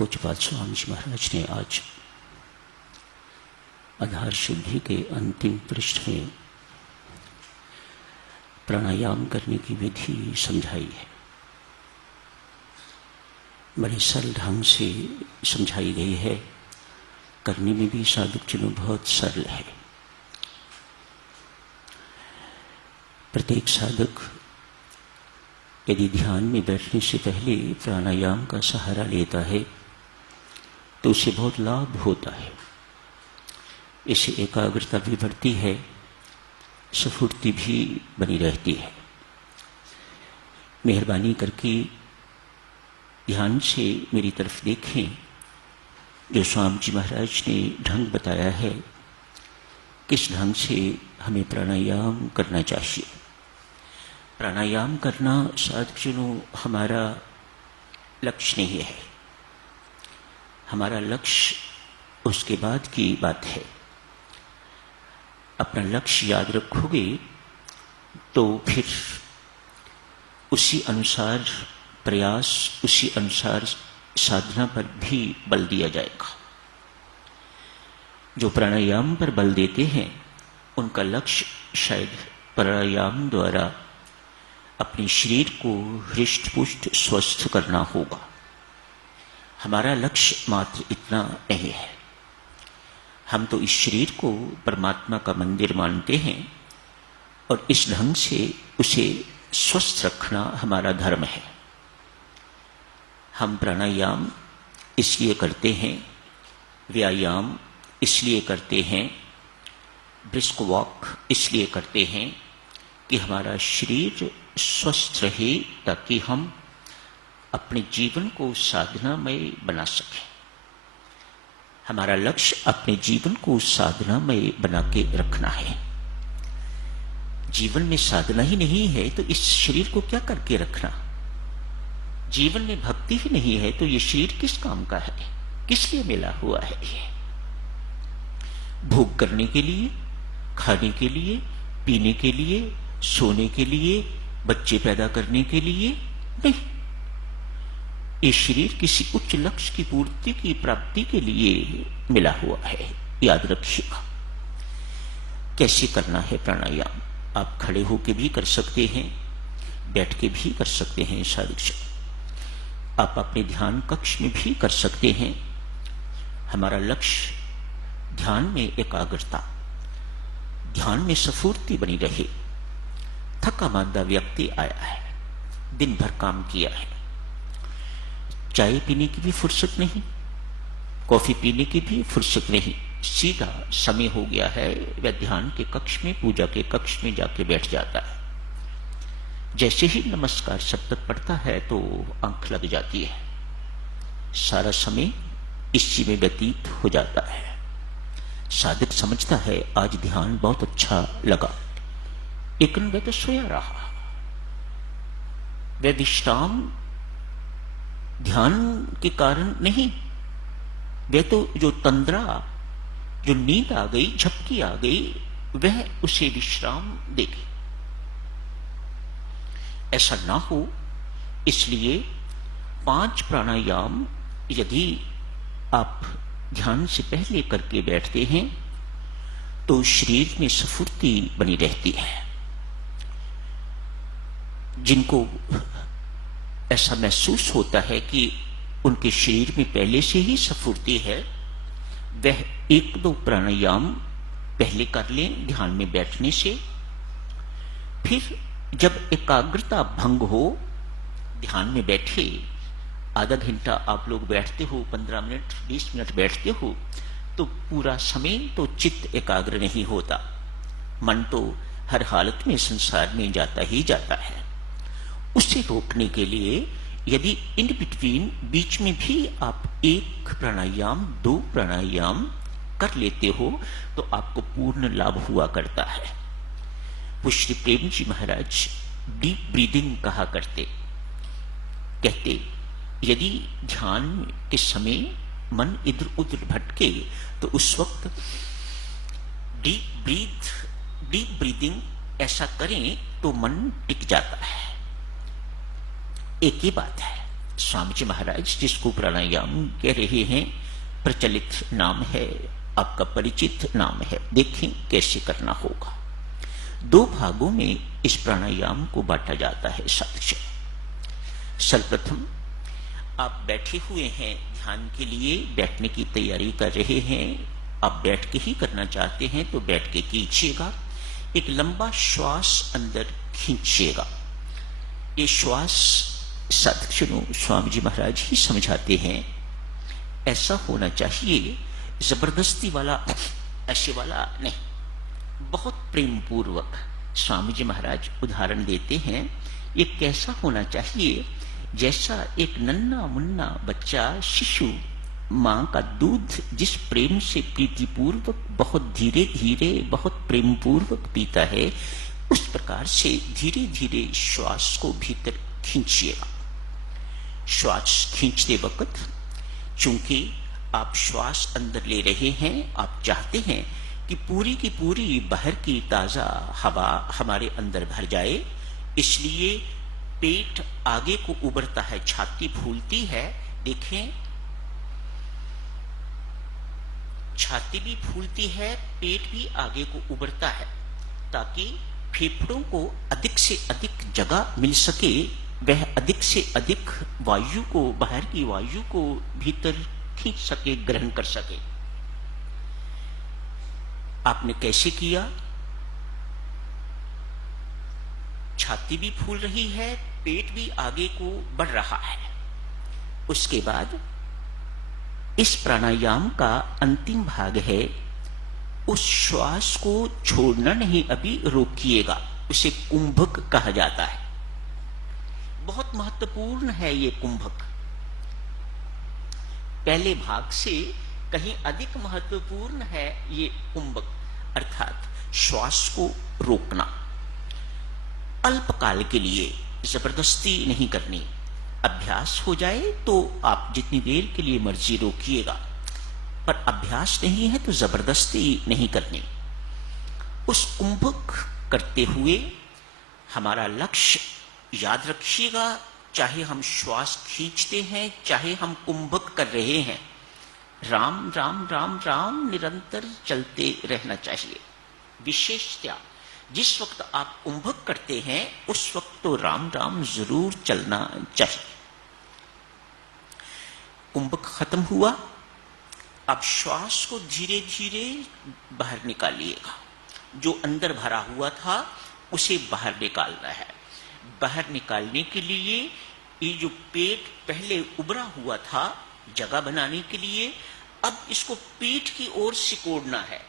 पूज्यपाद स्वामी जी महाराज ने आज आधार शुद्धि के अंतिम पृष्ठ में प्राणायाम करने की विधि समझाई है। बड़े सरल ढंग से समझाई गई है, करने में भी साधक जनों बहुत सरल है। प्रत्येक साधक यदि ध्यान में बैठने से पहले प्राणायाम का सहारा लेता है तो उसे बहुत लाभ होता है। इससे एकाग्रता भी बढ़ती है, स्फूर्ति भी बनी रहती है। मेहरबानी करके ध्यान से मेरी तरफ देखें। जो स्वामी जी महाराज ने ढंग बताया है, किस ढंग से हमें प्राणायाम करना चाहिए। प्राणायाम करना साधकजनों हमारा लक्ष्य नहीं है। हमारा लक्ष्य उसके बाद की बात है। अपना लक्ष्य याद रखोगे तो फिर उसी अनुसार प्रयास, उसी अनुसार साधना पर भी बल दिया जाएगा। जो प्राणायाम पर बल देते हैं उनका लक्ष्य शायद प्राणायाम द्वारा अपने शरीर को हृष्ट पुष्ट स्वस्थ करना होगा। हमारा लक्ष्य मात्र इतना नहीं है। हम तो इस शरीर को परमात्मा का मंदिर मानते हैं और इस ढंग से उसे स्वस्थ रखना हमारा धर्म है। हम प्राणायाम इसलिए करते हैं, व्यायाम इसलिए करते हैं, ब्रिस्क वॉक इसलिए करते हैं कि हमारा शरीर स्वस्थ रहे, ताकि हम अपने जीवन को साधनामय बना सकें। हमारा लक्ष्य अपने जीवन को साधनामय बना के रखना है। जीवन में साधना ही नहीं है तो इस शरीर को क्या करके रखना। जीवन में भक्ति ही नहीं है तो ये शरीर किस काम का है, किस लिए मिला हुआ है। ये भोग करने के लिए, खाने के लिए, पीने के लिए, सोने के लिए, बच्चे पैदा करने के लिए नहीं। ये शरीर किसी उच्च लक्ष्य की पूर्ति की प्राप्ति के लिए मिला हुआ है, याद रखिएगा। कैसे करना है प्राणायाम? आप खड़े होकर भी कर सकते हैं, बैठ के भी कर सकते हैं साधक। आप अपने ध्यान कक्ष में भी कर सकते हैं। हमारा लक्ष्य ध्यान में एकाग्रता, ध्यान में स्फूर्ति बनी रहे। थका मांदा व्यक्ति आया है, दिन भर काम किया है, चाय पीने की भी फुर्सत नहीं, कॉफी पीने की भी फुर्सत नहीं, सीधा समय हो गया है, वह ध्यान के कक्ष में, पूजा के कक्ष में जाके बैठ जाता है। जैसे ही नमस्कार शब्द पढ़ता है तो आंख लग जाती है, सारा समय इसी में व्यतीत हो जाता है। साधक समझता है आज ध्यान बहुत अच्छा लगा, लेकिन वह तो सोया रहा। वह विश्राम ध्यान के कारण नहीं, वह तो जो तंद्रा, जो नींद आ गई, झपकी आ गई, वह उसे विश्राम देगी। ऐसा ना हो, इसलिए 5 प्राणायाम यदि आप ध्यान से पहले करके बैठते हैं तो शरीर में स्फूर्ति बनी रहती है। जिनको ऐसा महसूस होता है कि उनके शरीर में पहले से ही स्फूर्ति है, वह 1-2 प्राणायाम पहले कर लें ध्यान में बैठने से। फिर जब एकाग्रता भंग हो, ध्यान में बैठे, आधा घंटा आप लोग बैठते हो, 15 मिनट 20 मिनट बैठते हो, तो पूरा समय तो चित्त एकाग्र नहीं होता। मन तो हर हालत में संसार में जाता ही जाता है। उसे रोकने के लिए यदि इन बिटवीन, बीच में भी आप 1 प्राणायाम 2 प्राणायाम कर लेते हो तो आपको पूर्ण लाभ हुआ करता है। वो श्री प्रेम जी महाराज डीप ब्रीदिंग कहा करते, कहते यदि ध्यान के समय मन इधर उधर भटके तो उस वक्त डीप ब्रीदिंग ऐसा करें तो मन टिक जाता है। एक ही बात है, स्वामी जी महाराज जिसको प्राणायाम कह रहे हैं, प्रचलित नाम है, आपका परिचित नाम है। देखें कैसे करना होगा। 2 भागों में इस प्राणायाम को बांटा जाता है साथियों। सर्वप्रथम आप बैठे हुए हैं, ध्यान के लिए बैठने की तैयारी कर रहे हैं। आप बैठ के ही करना चाहते हैं तो बैठ के कीजिएगा। एक लंबा श्वास अंदर खींचिएगा। ये श्वास साथियों स्वामी जी महाराज ही समझाते हैं, ऐसा होना चाहिए, जबरदस्ती वाला, ऐसे वाला नहीं, बहुत प्रेम पूर्वक। स्वामी जी महाराज उदाहरण देते हैं, ये कैसा होना चाहिए, जैसा एक नन्हा मुन्ना बच्चा, शिशु मां का दूध जिस प्रेम से प्रीतिपूर्वक बहुत धीरे धीरे बहुत प्रेम पूर्वक पीता है, उस प्रकार से धीरे धीरे श्वास को भीतर खींचिएगा। श्वास खींचते वक्त चूंकि आप श्वास अंदर ले रहे हैं, आप चाहते हैं कि पूरी की पूरी बाहर की ताजा हवा हमारे अंदर भर जाए, इसलिए पेट आगे को उबरता है, छाती फूलती है। देखें, छाती भी फूलती है, पेट भी आगे को उबरता है, ताकि फेफड़ों को अधिक से अधिक जगह मिल सके, वह अधिक से अधिक वायु को, बाहर की वायु को भीतर खींच सके, ग्रहण कर सके। आपने कैसे किया? छाती भी फूल रही है, पेट भी आगे को बढ़ रहा है। उसके बाद इस प्राणायाम का अंतिम भाग है, उस श्वास को छोड़ना नहीं, अभी रोकिएगा। उसे कुंभक कहा जाता है। बहुत महत्वपूर्ण है ये कुंभक, पहले भाग से कहीं अधिक महत्वपूर्ण है ये कुंभक, अर्थात श्वास को रोकना। अल्पकाल के लिए, जबरदस्ती नहीं करनी। अभ्यास हो जाए तो आप जितनी देर के लिए मर्जी रोकिएगा, पर अभ्यास नहीं है तो जबरदस्ती नहीं करनी। उस कुंभक करते हुए हमारा लक्ष्य याद रखिएगा, चाहे हम श्वास खींचते हैं, चाहे हम कुंभक कर रहे हैं, राम राम राम राम निरंतर चलते रहना चाहिए। विशेषतः जिस वक्त आप कुंभक करते हैं उस वक्त तो राम राम जरूर चलना चाहिए। कुंभक खत्म हुआ, अब श्वास को धीरे धीरे बाहर निकालिएगा। जो अंदर भरा हुआ था उसे बाहर निकालना है। बाहर निकालने के लिए ये जो पेट पहले उबरा हुआ था, जगह बनाने के लिए अब इसको पेट की ओर सिकोड़ना है।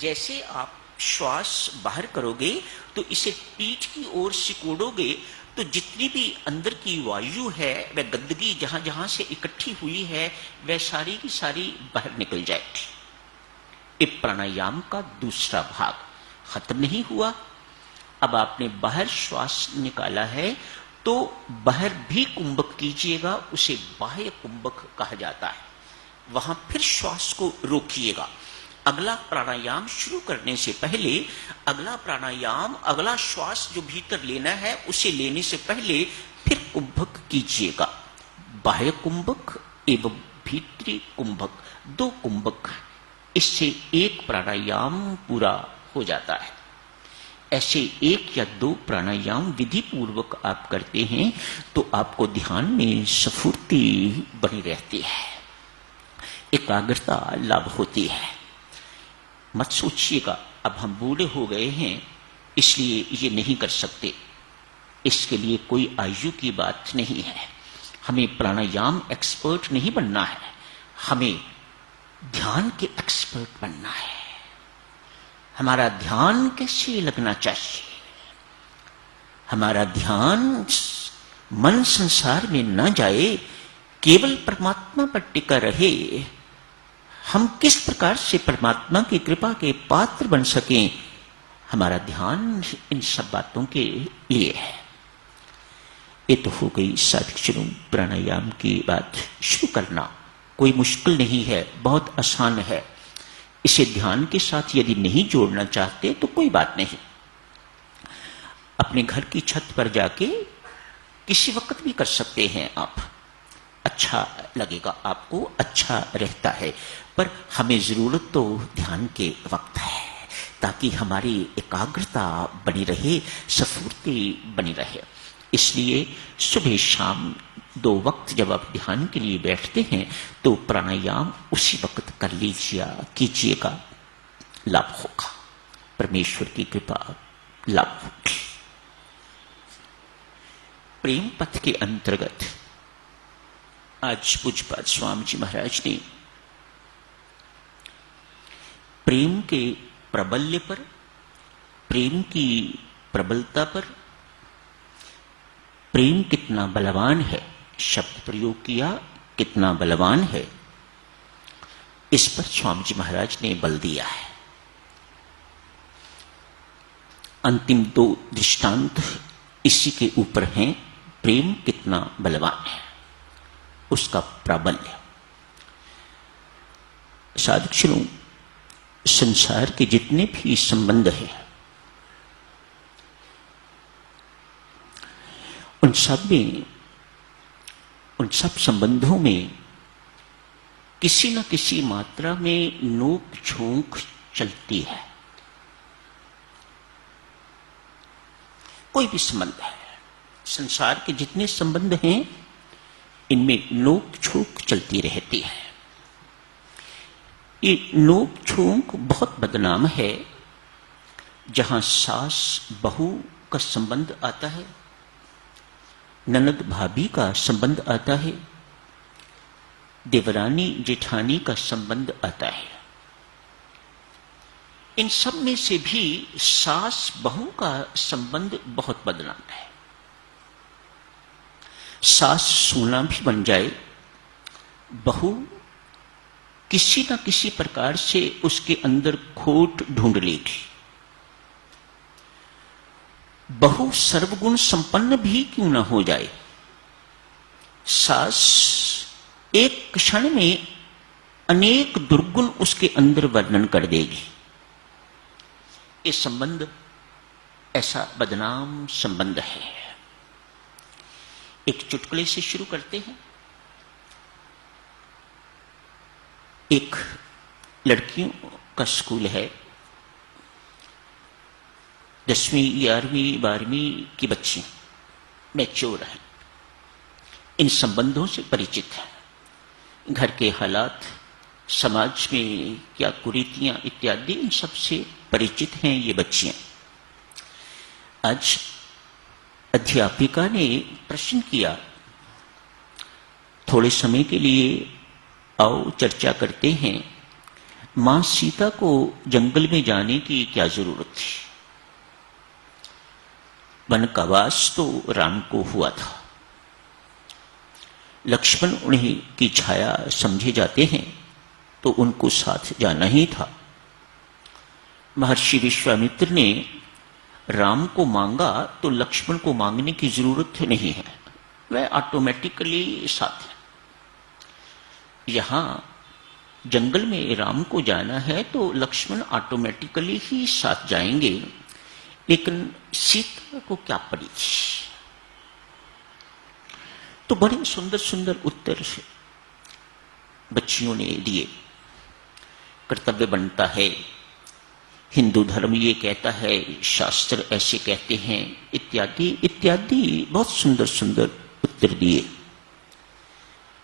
जैसे आप श्वास बाहर करोगे तो इसे पीठ की ओर सिकोड़ोगे तो जितनी भी अंदर की वायु है, वह गंदगी जहां जहां से इकट्ठी हुई है, वह सारी की सारी बाहर निकल जाएगी। इस प्राणायाम का दूसरा भाग खत्म नहीं हुआ। अब आपने बाहर श्वास निकाला है तो बाहर भी कुंभक कीजिएगा, उसे बाह्य कुंभक कहा जाता है। वहां फिर श्वास को रोकिएगा। अगला प्राणायाम शुरू करने से पहले, अगला प्राणायाम, अगला श्वास जो भीतर लेना है उसे लेने से पहले फिर कुंभक कीजिएगा। बाह्य कुंभक एवं भीतरी कुंभक, 2 कुंभक, इससे एक प्राणायाम पूरा हो जाता है। ऐसे 1 या 2 प्राणायाम विधि पूर्वक आप करते हैं तो आपको ध्यान में स्फूर्ति बनी रहती है, एकाग्रता लाभ होती है। मत सोचिएगा अब हम बूढ़े हो गए हैं इसलिए ये नहीं कर सकते। इसके लिए कोई आयु की बात नहीं है। हमें प्राणायाम एक्सपर्ट नहीं बनना है, हमें ध्यान के एक्सपर्ट बनना है। हमारा ध्यान कैसे लगना चाहिए? हमारा ध्यान मन संसार में न जाए, केवल परमात्मा पर टिका रहे। हम किस प्रकार से परमात्मा की कृपा के पात्र बन सकें, हमारा ध्यान इन सब बातों के लिए है। ये तो हो गई साधक प्राणायाम की बात। शुरू करना कोई मुश्किल नहीं है, बहुत आसान है। इसे ध्यान के साथ यदि नहीं जोड़ना चाहते तो कोई बात नहीं। अपने घर की छत पर जाके किसी वक्त भी कर सकते हैं आप, अच्छा लगेगा आपको, अच्छा रहता है। पर हमें जरूरत तो ध्यान के वक्त है, ताकि हमारी एकाग्रता बनी रहे, स्फूर्ति बनी रहे। इसलिए सुबह शाम 2 वक्त जब आप ध्यान के लिए बैठते हैं तो प्राणायाम उसी वक्त कर कीजिएगा, लाभ होगा, परमेश्वर की कृपा लाभ होगी। प्रेम पथ के अंतर्गत आज पूज्यपाद स्वामी जी महाराज ने प्रेम के प्रबल्य पर, प्रेम की प्रबलता पर, प्रेम कितना बलवान है, शब्द प्रयोग किया, कितना बलवान है, इस पर स्वामी जी महाराज ने बल दिया है। अंतिम 2 दृष्टांत इसी के ऊपर हैं, प्रेम कितना बलवान है, उसका प्राबल्य। साधुजनों, संसार के जितने भी संबंध हैं उन सब संबंधों में किसी न किसी मात्रा में नोक झोंक चलती है। कोई भी संबंध है, संसार के जितने संबंध हैं इनमें नोक झोंक चलती रहती है। ये नोक झोंक बहुत बदनाम है। जहां सास बहू का संबंध आता है, ननद भाभी का संबंध आता है, देवरानी जेठानी का संबंध आता है, इन सब में से भी सास बहू का संबंध बहुत बदनाम है। सास सोना भी बन जाए, बहू किसी न किसी प्रकार से उसके अंदर खोट ढूंढ लेगी। बहू सर्वगुण संपन्न भी क्यों न हो जाए, सास एक क्षण में अनेक दुर्गुण उसके अंदर वर्णन कर देगी। ये संबंध ऐसा बदनाम संबंध है। एक चुटकुले से शुरू करते हैं। एक लड़कियों का स्कूल है, 10वीं 11वीं 12वीं की बच्ची मैच्योर है, इन संबंधों से परिचित है, घर के हालात, समाज में क्या कुरीतियां इत्यादि, इन सब से परिचित हैं ये बच्चियां। आज अध्यापिका ने प्रश्न किया, थोड़े समय के लिए आओ चर्चा करते हैं, मां सीता को जंगल में जाने की क्या जरूरत थी? वन का वास तो राम को हुआ था, लक्ष्मण उन्हीं की छाया समझे जाते हैं, तो उनको साथ जाना ही था। महर्षि विश्वामित्र ने राम को मांगा तो लक्ष्मण को मांगने की जरूरत नहीं है, वह ऑटोमेटिकली साथ है। यहां जंगल में राम को जाना है तो लक्ष्मण ऑटोमेटिकली ही साथ जाएंगे, लेकिन सीता को क्या पड़ी थी? तो बड़े सुंदर सुंदर उत्तर बच्चियों ने दिए। कर्तव्य बनता है, हिंदू धर्म ये कहता है, शास्त्र ऐसे कहते हैं, इत्यादि इत्यादि बहुत सुंदर सुंदर उत्तर दिए।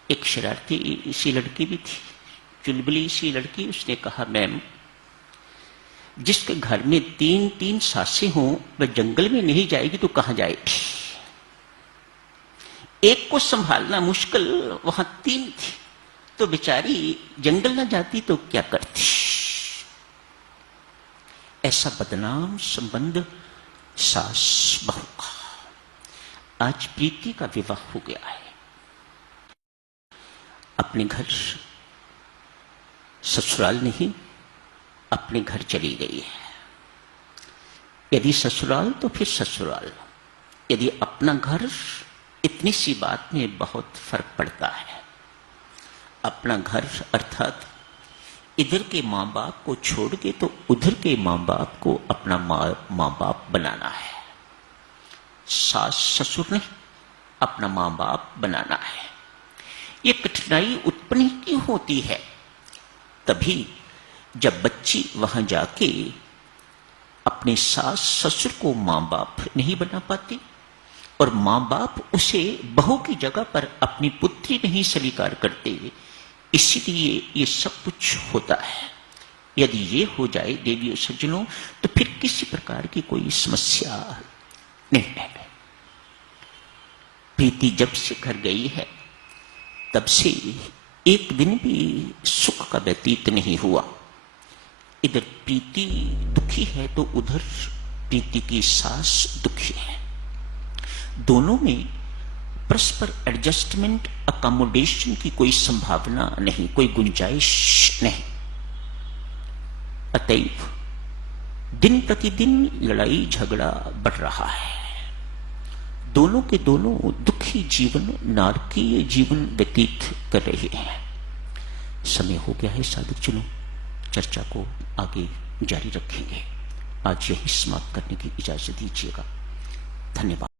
एक शरारती सी लड़की भी थी, चुलबुली सी लड़की, उसने कहा, मैम, जिसके घर में 3-3 सासें हों वह जंगल में नहीं जाएगी तो कहां जाएगी? एक को संभालना मुश्किल, वहां 3 थी, तो बेचारी जंगल ना जाती तो क्या करती? ऐसा बदनाम संबंध सास बहू का। आज प्रीति का विवाह हो गया है, अपने घर ससुराल नहीं, अपने घर चली गई है। यदि ससुराल तो फिर ससुराल, यदि अपना घर, इतनी सी बात में बहुत फर्क पड़ता है। अपना घर अर्थात इधर के माँ बाप को छोड़ के तो उधर के माँ बाप को अपना माँ बाप बनाना है। सास ससुर नहीं, अपना मां बाप बनाना है। ये कठिनाई उत्पन्न क्यों होती है? तभी जब बच्ची वहां जाके अपने सास ससुर को मां बाप नहीं बना पाती और मां बाप उसे बहू की जगह पर अपनी पुत्री नहीं स्वीकार करते, इसीलिए ये सब कुछ होता है। यदि ये हो जाए देवियों सज्जनों, तो फिर किसी प्रकार की कोई समस्या नहीं है। प्रीति जब से घर गई है तब से एक दिन भी सुख का व्यतीत नहीं हुआ। इधर प्रीति दुखी है तो उधर प्रीति की सास दुखी है। दोनों में परस्पर एडजस्टमेंट, अकोमोडेशन की कोई संभावना नहीं, कोई गुंजाइश नहीं। अतएव दिन प्रतिदिन लड़ाई झगड़ा बढ़ रहा है। दोनों के दोनों दुखी जीवन, नारकीय जीवन व्यतीत कर रहे हैं। समय हो गया है साधक, चलो चर्चा को आगे जारी रखेंगे। आज यही समाप्त करने की इजाजत दीजिएगा। धन्यवाद।